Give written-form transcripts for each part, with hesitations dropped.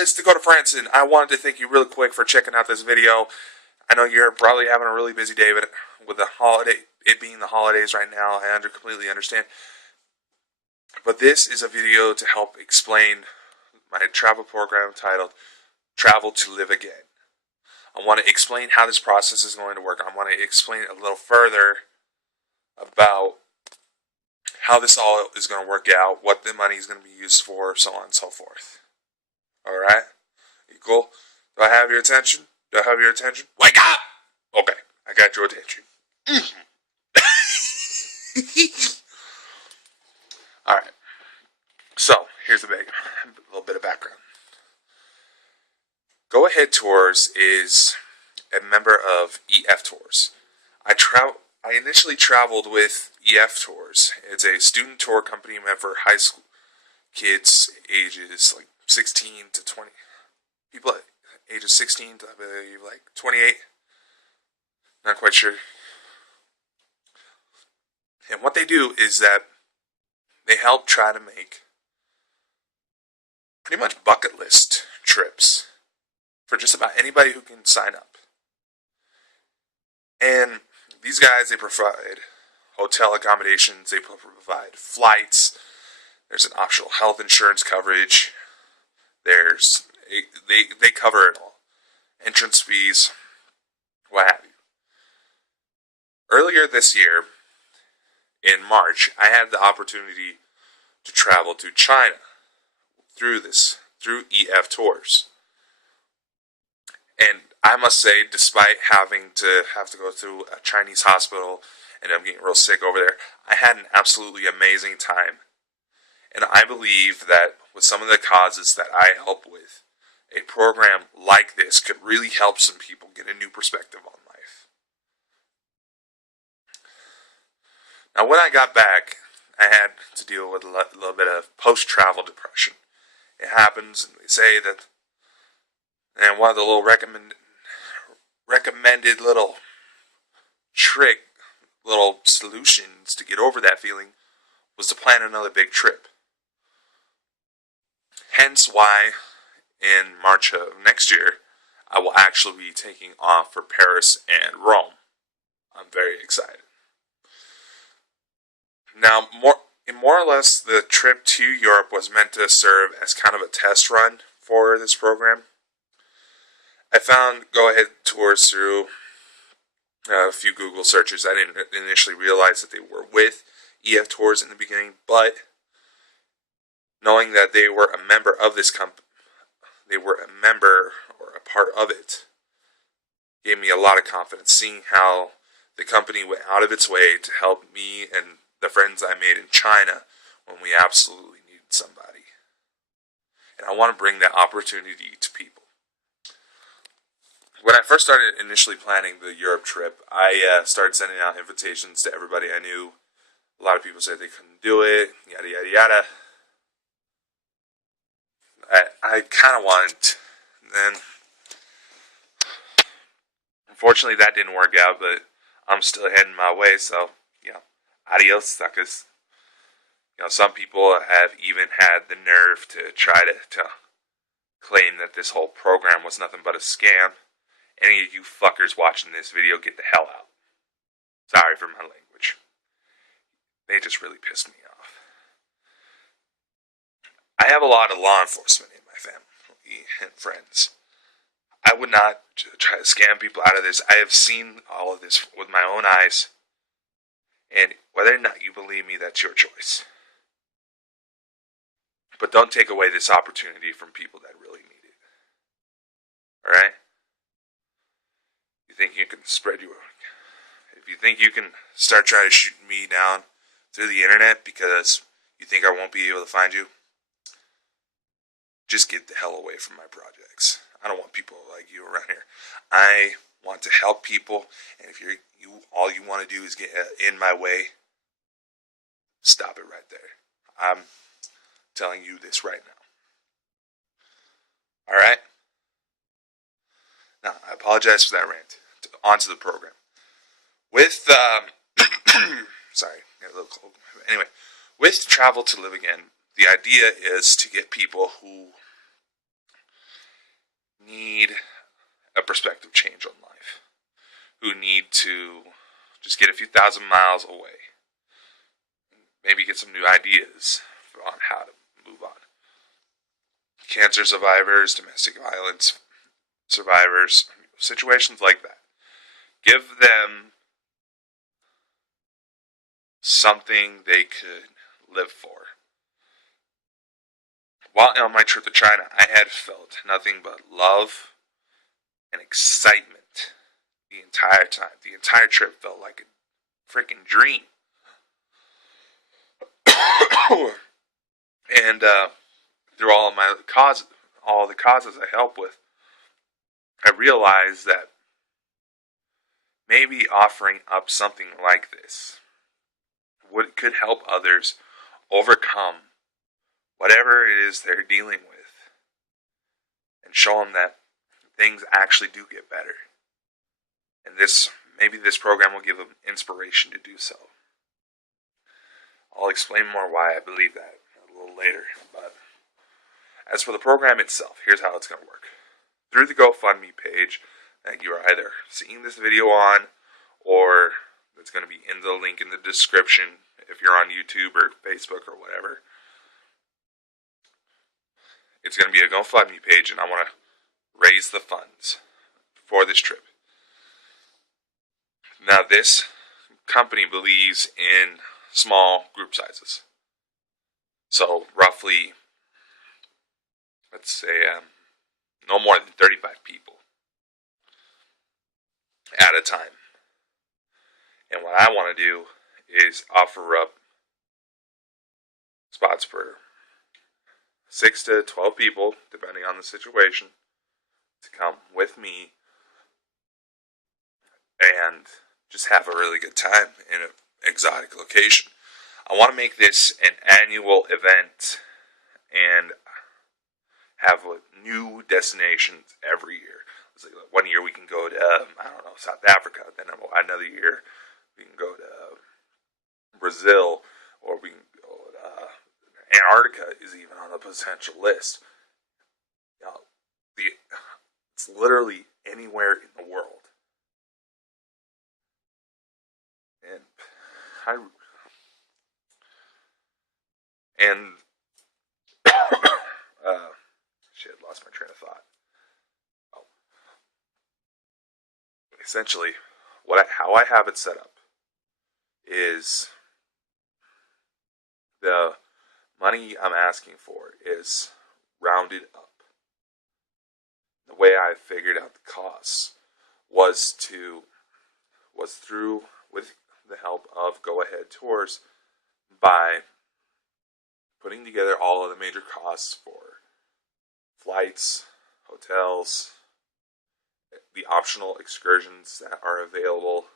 it's Dakota Frandsen. I wanted to thank you really quick for checking out this video. I know you're probably having a really busy day, but with the holiday, it being the holidays right now, I completely understand. But this is a video to help explain my travel program titled Travel to Live Again. I want to explain how this process is going to work. I want to explain a little further about how this all is going to work out, what the money is going to be used for, so on and so forth. Alright? You cool? Do I have your attention? Do I have your attention? Wake up! Okay, I got your attention. Alright. So, here's a little bit of background. Go Ahead Tours is a member of EF Tours. I initially traveled with EF Tours. It's a student tour company meant for high school kids ages like 16 to 20. People at ages 16 to I believe like 28. Not quite sure. And what they do is that they help try to make pretty much bucket list trips for just about anybody who can sign up. And these guys, they provide hotel accommodations, they provide flights, there's an optional health insurance coverage, they cover it all. Entrance fees, what have you. Earlier this year, in March, I had the opportunity to travel to China through EF Tours. And I must say, despite having to go through a Chinese hospital and I'm getting real sick over there, I had an absolutely amazing time. And I believe that with some of the causes that I help with, a program like this could really help some people get a new perspective on life. Now, when I got back, I had to deal with a little bit of post-travel depression. It happens, and they say that, and one of the little recommended little solutions to get over that feeling was to plan another big trip. Hence why, in March of next year, I will actually be taking off for Paris and Rome. I'm very excited. Now, more or less, the trip to Europe was meant to serve as kind of a test run for this program. I found Go Ahead Tours through a few Google searches. I didn't initially realize that they were with EF Tours in the beginning, but knowing that they were a member of this company, they were a member or a part of it, gave me a lot of confidence, seeing how the company went out of its way to help me and the friends I made in China when we absolutely needed somebody. And I want to bring that opportunity to people. When I first started initially planning the Europe trip, I started sending out invitations to everybody I knew. A lot of people said they couldn't do it, yada yada yada. I kind of wanted, and then unfortunately that didn't work out, but I'm still heading my way, so, adios, suckers. Some people have even had the nerve to try to claim that this whole program was nothing but a scam. Any of you fuckers watching this video, get the hell out. Sorry for my language. They just really pissed me off. I have a lot of law enforcement in my family and friends. I would not try to scam people out of this. I have seen all of this with my own eyes. And whether or not you believe me, that's your choice. But don't take away this opportunity from people that really need it. Alright? You think you can if you think you can start trying to shoot me down through the internet because you think I won't be able to find you, just get the hell away from my projects. I don't want people like you around here. I want to help people, and if all you want to do is get in my way, stop it right there. I'm telling you this right now. Alright? Now, I apologize for that rant. On to the program. With, sorry, got a little cold. Anyway, with Travel to Live Again, the idea is to get people who need a perspective change on life, who need to just get a few thousand miles away, maybe get some new ideas on how to move on. Cancer survivors, domestic violence survivors, situations like that. Give them something they could live for. While on my trip to China, I had felt nothing but love and excitement the entire time. The entire trip felt like a freaking dream. And through all the causes I help with, I realized that maybe offering up something like this could help others overcome whatever it is they're dealing with, and show them that things actually do get better. And maybe this program will give them inspiration to do so. I'll explain more why I believe that a little later. But as for the program itself, here's how it's going to work. Through the GoFundMe page that you are either seeing this video on, or it's going to be in the link in the description if you're on YouTube or Facebook or whatever. It's going to be a GoFundMe page, and I want to raise the funds for this trip. Now, this company believes in small group sizes. So, roughly, let's say, no more than 35 people at a time. And what I want to do is offer up spots for 6 to 12 people, depending on the situation, to come with me and just have a really good time in an exotic location. I want to make this an annual event and have new destinations every year. It's like 1 year we can go to, South Africa. Then another year we can go to Brazil, or we can go to Antarctica is even on the potential list. It's literally anywhere in the world. And lost my train of thought. Essentially, how I have it set up is the money I'm asking for is rounded up. The way I figured out the costs was through with the help of Go Ahead Tours by putting together all of the major costs for flights, hotels, the optional excursions that are available.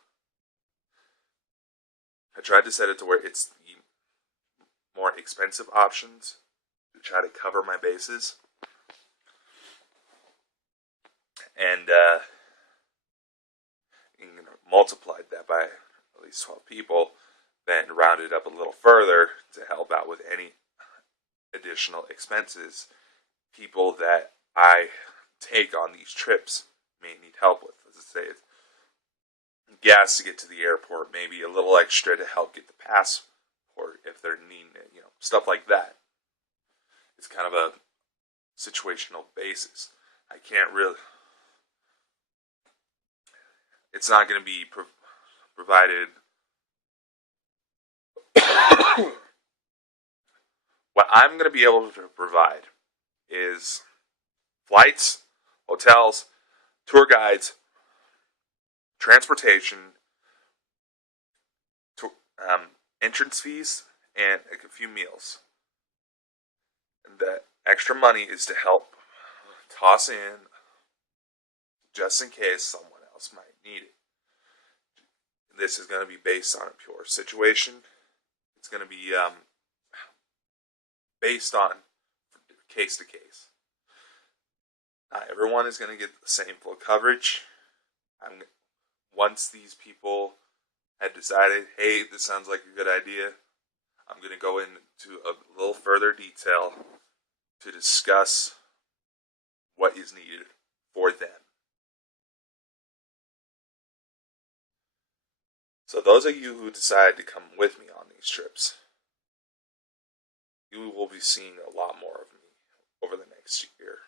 I tried to set it to where it's the more expensive options to try to cover my bases. And multiplied that by at least 12 people, then rounded up a little further to help out with any additional expenses people that I take on these trips may need help with. As I say, it's gas to get to the airport, maybe a little extra to help get the passport if they're needing it, stuff like that. It's kind of a situational basis. I can't really... It's not going to be provided... What I'm going to be able to provide is flights, hotels, tour guides, transportation, entrance fees, and a few meals. And that extra money is to help toss in just in case someone else might need it. This is going to be based on a pure situation. It's going to be based on case to case. Not everyone is going to get the same full coverage. Once these people had decided, hey, this sounds like a good idea, I'm going to go into a little further detail to discuss what is needed for them. So those of you who decide to come with me on these trips, you will be seeing a lot more of me over the next year.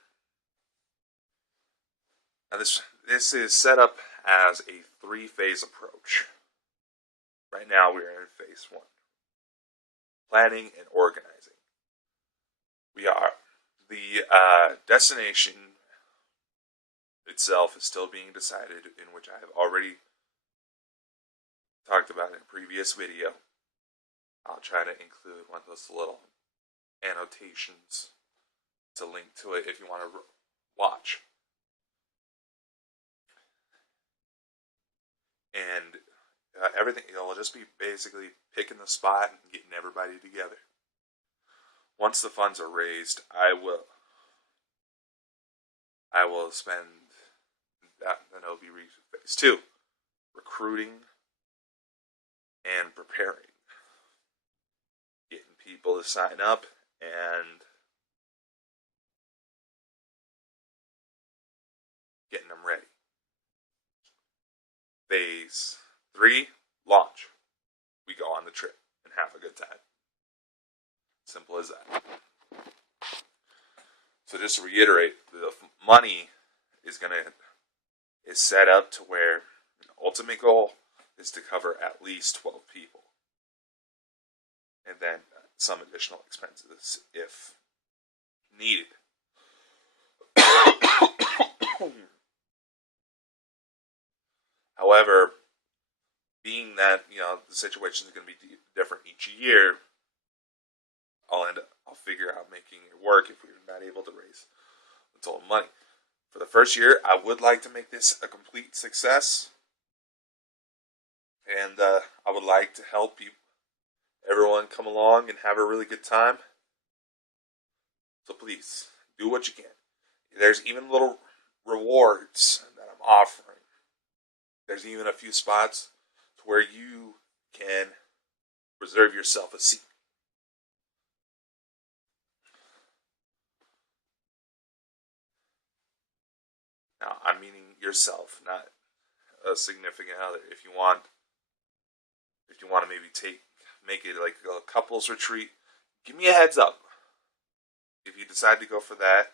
Now this is set up as a 3-phase approach. Right now we are in phase 1. Planning and organizing. The destination itself is still being decided, in which I have already talked about in a previous video. I'll try to include one of those little annotations to link to it if you want to watch. And everything, it'll just be basically picking the spot and getting everybody together. Once the funds are raised, I will spend that, then it'll be phase 2, recruiting and preparing, getting people to sign up and getting them ready. Phase 3, launch. We go on the trip and have a good time. Simple as that. So just to reiterate, the money is set up to where the ultimate goal is to cover at least 12 people. And then some additional expenses if needed. However, being that, the situation is going to be different each year, I'll figure out making it work if we're not able to raise the total money. For the first year, I would like to make this a complete success. And I would like to help everyone come along and have a really good time. So please, do what you can. There's even little rewards that I'm offering. There's even a few spots to where you can reserve yourself a seat. Now, I'm meaning yourself, not a significant other. If you want to maybe make it like a couples retreat, give me a heads up. If you decide to go for that,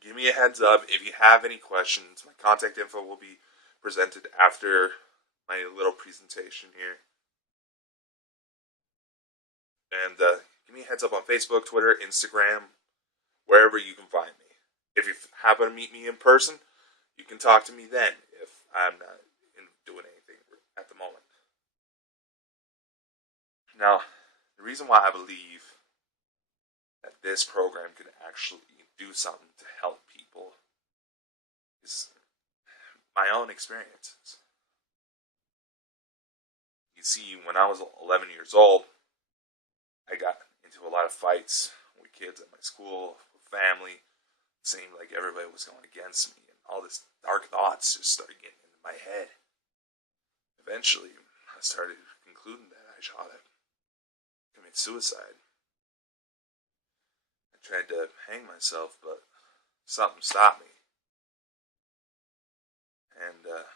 give me a heads up. If you have any questions, my contact info will be presented after my little presentation here. And give me a heads up on Facebook, Twitter, Instagram, wherever you can find me. If you happen to meet me in person, you can talk to me then if I'm not doing anything at the moment. Now, the reason why I believe that this program can actually do something to help people is my own experiences. You see, when I was 11 years old, I got into a lot of fights with kids at my school, with family. It seemed like everybody was going against me, and all this dark thoughts just started getting into my head. Eventually, I started concluding that I should commit suicide. I tried to hang myself, but something stopped me. And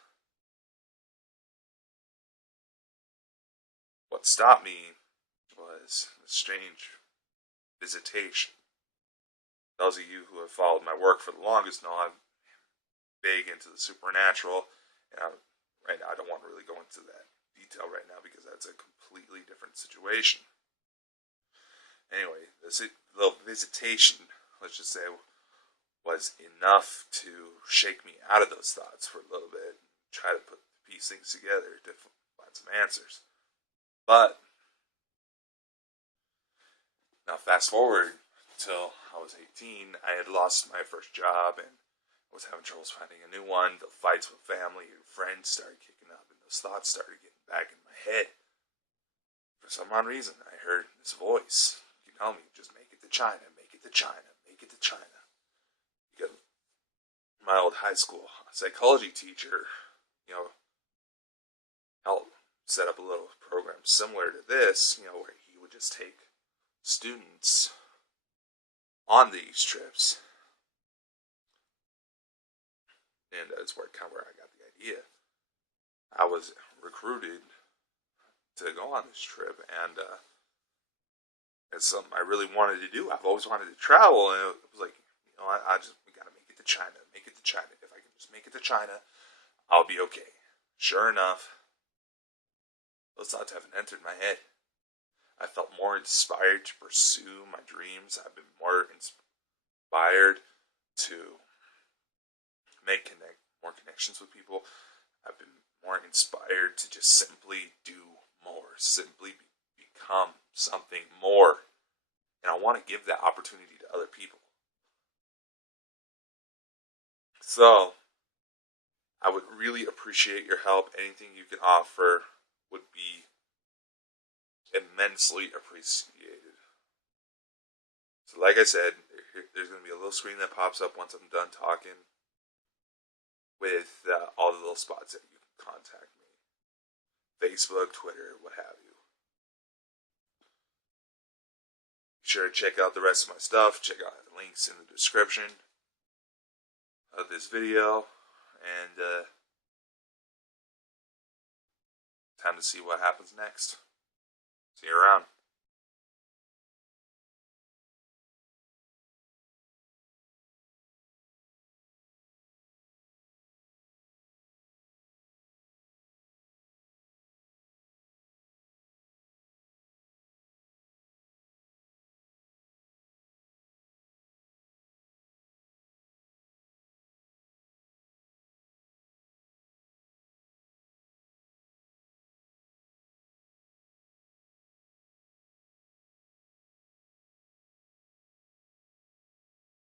what stopped me was a strange visitation. Those of you who have followed my work for the longest know I'm big into the supernatural, and right now I don't want to really go into that detail right now because that's a completely different situation. Anyway, the visitation, let's just say, was enough to shake me out of those thoughts for a little bit, and try to piece things together to find some answers. But now fast forward until I was 18, I had lost my first job and was having troubles finding a new one. The fights with family and friends started kicking up, and those thoughts started getting back in my head. For some odd reason, I heard this voice, tell me, just make it to China, make it to China, make it to China. Because my old high school psychology teacher, helped set up a little program similar to this, where he would just take students on these trips and that's where I got the idea. I was recruited to go on this trip, and it's something I really wanted to do. I've always wanted to travel, and it was like, we gotta make it to China. Make it to China. If I can just make it to China, I'll be okay. Sure enough, those thoughts haven't entered my head. I felt more inspired to pursue my dreams. I've been more inspired to make more connections with people. I've been more inspired to just simply do more, simply become something more. And I want to give that opportunity to other people. So, I would really appreciate your help. Anything you can offer would be immensely appreciated. So like I said, there's going to be a little screen that pops up once I'm done talking with all the little spots that you can contact me. Facebook, Twitter, what have you. Be sure to check out the rest of my stuff. Check out the links in the description of this video. And time to see what happens next. See you around.